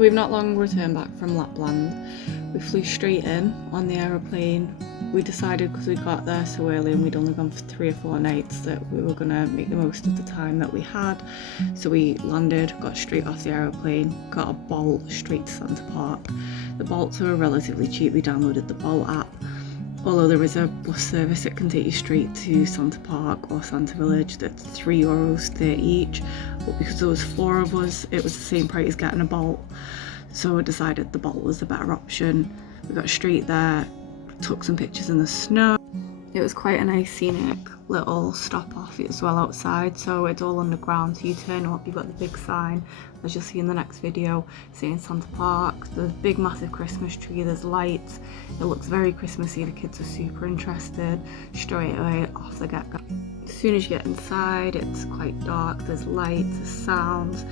So we've not long returned back from Lapland. We flew straight in on the aeroplane. We decided, because we got there so early and we'd only gone for 3 or 4 nights, that we were going to make the most of the time that we had. So we landed, got straight off the aeroplane, got a Bolt straight to Santa Park. The Bolts are relatively cheap. We downloaded the Bolt app. Although there is a bus service that can take you straight to Santa Park or Santa Village that's €3.30 each, but because there was 4 of us, it was the same price as getting a Bolt, so I decided the Bolt was the better option. We got straight there, took some pictures in the snow. It was quite a nice scenic little stop off as well outside, so it's all underground, so you turn up, you've got the big sign, as you'll see in the next video, saying Santa Park. There's a big massive Christmas tree, there's lights, it looks very Christmassy. The kids are super interested straight away off the get-go. As soon as you get inside, it's quite dark, there's lights, there's sounds.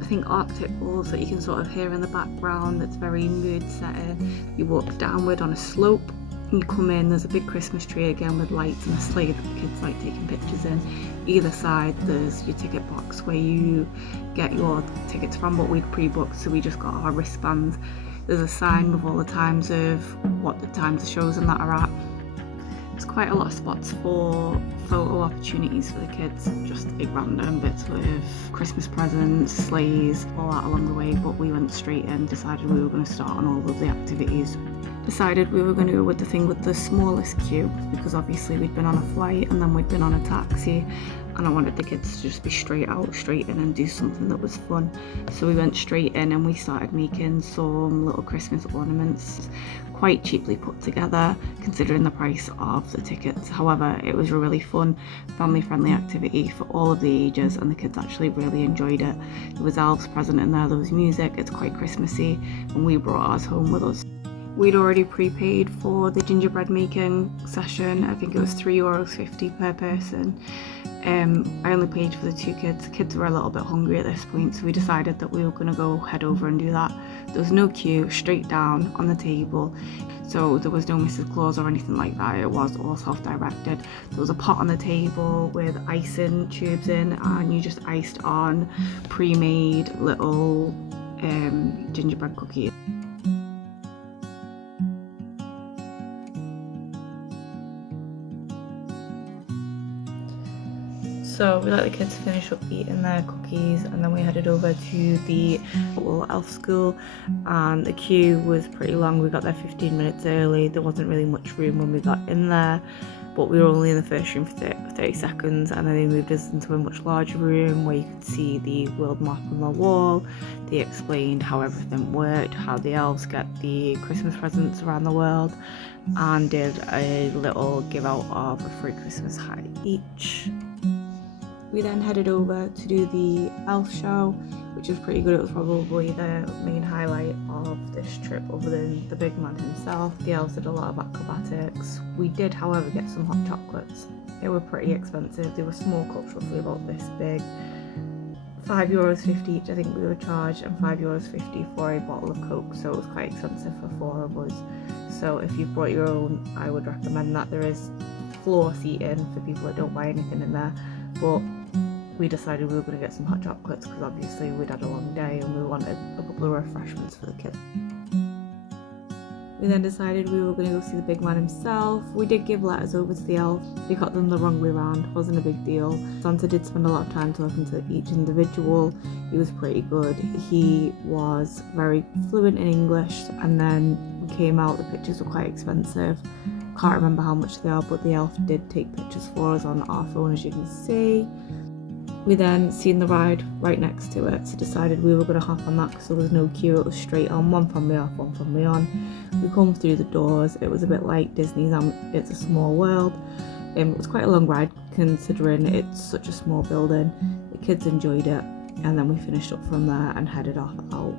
I think Arctic wolves that you can sort of hear in the background, it's very mood setting. You walk downward on a slope, you come in, there's a big Christmas tree again with lights and a sleigh that the kids like taking pictures in. Either side there's your ticket box where you get your tickets from, but we'd pre-booked, so we just got our wristbands. There's a sign with all the times of what the times the shows and that are at. There's quite a lot of spots for photo opportunities for the kids, just big random bits with Christmas presents, sleighs, all that along the way, but we went straight in, decided we were going to start on all of the activities. Decided we were going to go with the thing with the smallest queue, because obviously we'd been on a flight and then we'd been on a taxi, and I wanted the kids to just be straight out, straight in and do something that was fun. So we went straight in and we started making some little Christmas ornaments, quite cheaply put together considering the price of the tickets. However, it was a really fun, family-friendly activity for all of the ages, and the kids actually really enjoyed it. There was elves present in there was music, it's quite Christmassy, and we brought ours home with us. We'd already prepaid for the gingerbread making session. I think it was €3.50 per person. I only paid for the 2 kids. The kids were a little bit hungry at this point, so we decided that we were going to go head over and do that. There was no queue, straight down on the table, so there was no Mrs. Claus or anything like that. It was all self-directed. There was a pot on the table with icing tubes in, and you just iced on pre-made little gingerbread cookies. So we let the kids finish up eating their cookies, and then we headed over to the little elf school, and the queue was pretty long. We got there 15 minutes early. There wasn't really much room when we got in there, but we were only in the first room for 30 seconds, and then they moved us into a much larger room where you could see the world map on the wall. They explained how everything worked, how the elves get the Christmas presents around the world, and did a little give out of a free Christmas hat each. We then headed over to do the elf show, which was pretty good. It was probably the main highlight of this trip other than the big man himself. The elves did a lot of acrobatics. We did, however, get some hot chocolates. They were pretty expensive. They were small cups, roughly about this big. €5.50 each I think we were charged, and €5.50 for a bottle of Coke, so it was quite expensive for 4 of us. So if you've brought your own, I would recommend that. There is floor seating for people that don't buy anything in there, but we decided we were going to get some hot chocolates because obviously we'd had a long day and we wanted a couple of refreshments for the kids. We then decided we were going to go see the big man himself. We did give letters over to the elf. We got them the wrong way around, wasn't a big deal. Santa did spend a lot of time talking to each individual. He was pretty good. He was very fluent in English, and then we came out, the pictures were quite expensive. Can't remember how much they are, but the elf did take pictures for us on our phone, as you can see. We then seen the ride right next to it, so decided we were going to hop on that because there was no queue. It was straight on, one family off, one family on. We come through the doors. It was a bit like Disney's It's a Small World. It was quite a long ride considering it's such a small building. The kids enjoyed it, and then we finished up from there and headed off out.